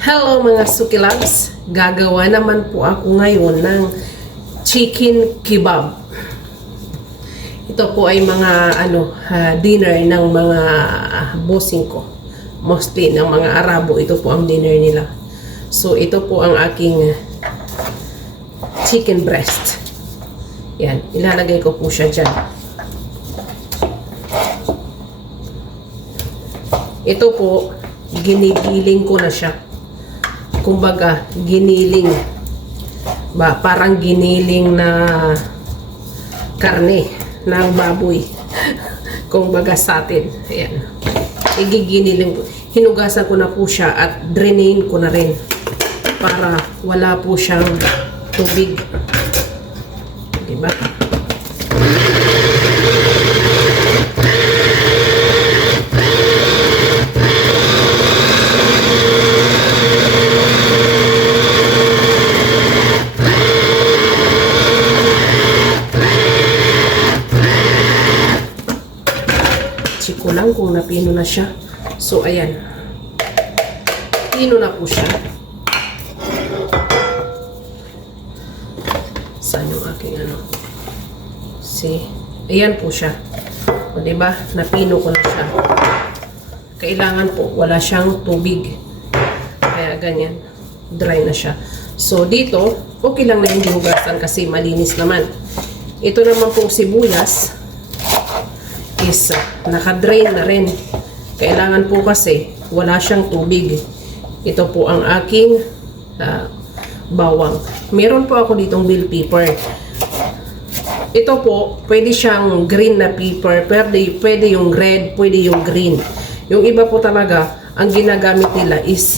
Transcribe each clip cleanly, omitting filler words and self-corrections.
Hello mga Sukilabs! Gagawa naman po ako ngayon ng chicken kebab. Ito po ay mga dinner ng mga bossing ko. Mostly ng mga Arabo, ito po ang dinner nila. So ito po ang aking chicken breast. Yan, ilalagay ko po siya dyan. Ito po, ginigiling ko na siya. Kumbaga, giniling. Parang giniling na karne ng baboy. Kumbaga sa atin. Ayan. Igiginiling ko. Hinugasan ko na po siya at drainain ko na rin. Para wala po siyang tubig. Diba? Ko lang kung napino na siya. So, ayan. Pino na po siya. Saan yung aking See? Ayan po siya. O, diba? Napino ko na siya. Kailangan po, wala siyang tubig. Kaya ganyan. Dry na siya. So, dito, okay lang na yung hinugasan kasi malinis naman. Ito naman pong sibuyas is naka-drain na rin. Kailangan po kasi wala siyang tubig. Ito po ang aking bawang. Meron po ako ditong bell pepper. Ito po, pwede siyang green na pepper. Pwede yung red, pwede yung green. Yung iba po talaga, ang ginagamit nila is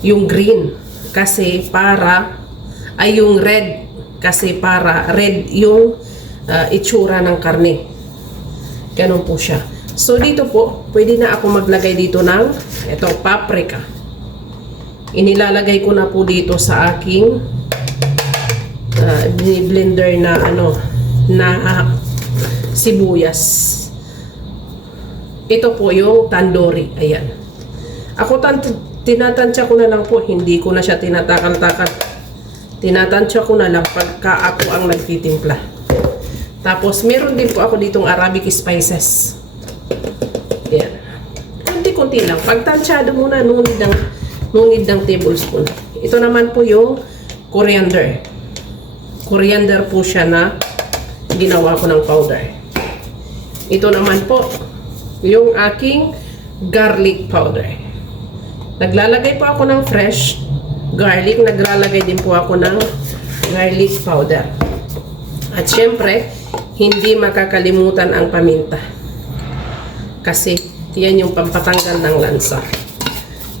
yung green. Kasi yung red. Kasi para red yung itsura ng karne. Ganun po siya. So, dito po, pwede na ako maglagay dito ng paprika. Inilalagay ko na po dito sa aking blender na sibuyas. Ito po yung tandoori. Ayan. Ako tinatansya ko na lang po. Hindi ko na siya tinatakal-takal. Tinatansya ko na lang pagka ako ang nagtitimpla. Tapos, meron din po ako ditong Arabic spices. Ayan. Kunti-kunti lang. Pagtansyado muna, nunid ng tablespoon. Ito naman po yung coriander. Coriander po siya na ginawa ko ng powder. Ito naman po, yung aking garlic powder. Naglalagay po ako ng fresh garlic. Naglalagay din po ako ng garlic powder. At syempre, hindi makakalimutan ang paminta. Kasi, yan yung pampatanggal ng lansa.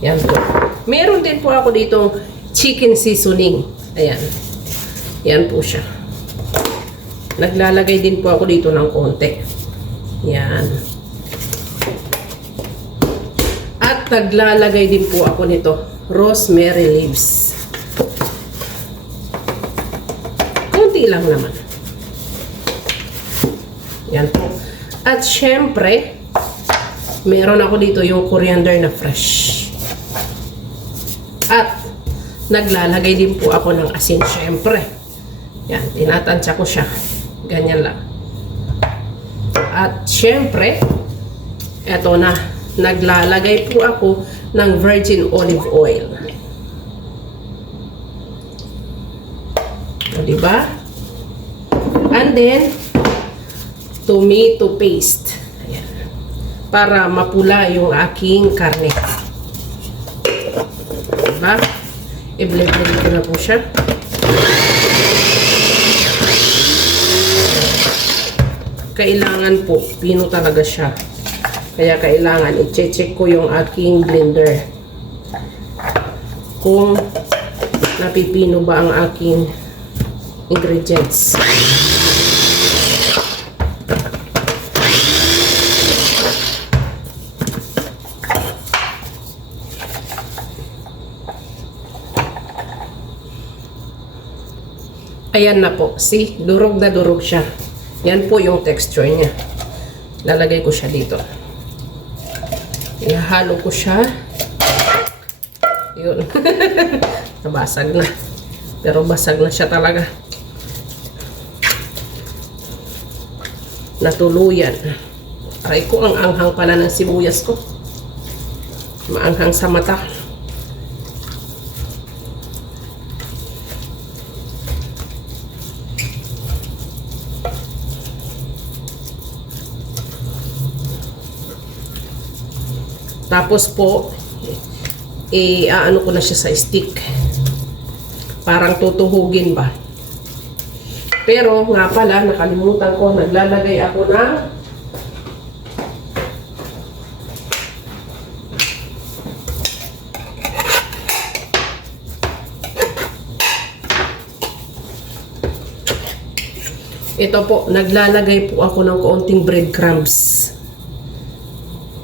Yan po. Meron din po ako ditong chicken seasoning. Ayan. Yan po siya. Naglalagay din po ako dito ng konti. Yan. At naglalagay din po ako nito, rosemary leaves. Konti lang naman. Yan po. At syempre, meron ako dito yung coriander na fresh. At naglalagay din po ako ng asin syempre. Yan, tinatansya ko siya. Ganyan lang. At syempre, eto na, naglalagay po ako ng virgin olive oil. O, diba? And then, tomato paste. Ayan. Para mapula yung aking karne. Diba? I-blend ko na po siya. Kailangan po, pino talaga siya. Kaya kailangan i-check ko yung aking blender. Kung napipino ba ang aking ingredients. Ayan na po. See? Durog na durog siya. Yan po yung texture niya. Lalagay ko siya dito. Ihalo ko siya. yun. Nabasag na. Pero basag na siya talaga. Natuluyan. Aray ko, ang anghang pala ng sibuyas ko. Maanghang sa mata. Tapos po, ano ko na siya sa stick. Parang tutuhugin ba. Pero nga pala, nakalimutan ko, naglalagay ako ng ito po, naglalagay po ako ng kaunting breadcrumbs.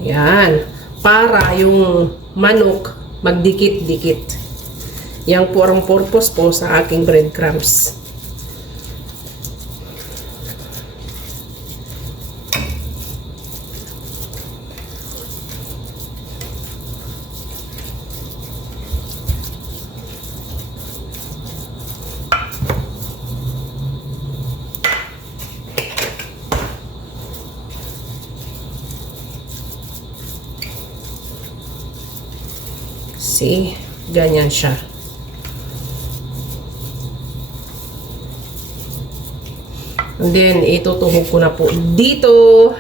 Yan. Para yung manok magdikit-dikit. Yan po ang purpose po sa aking breadcrumbs. See? Ganyan siya. And then, itutuhog ko na po dito.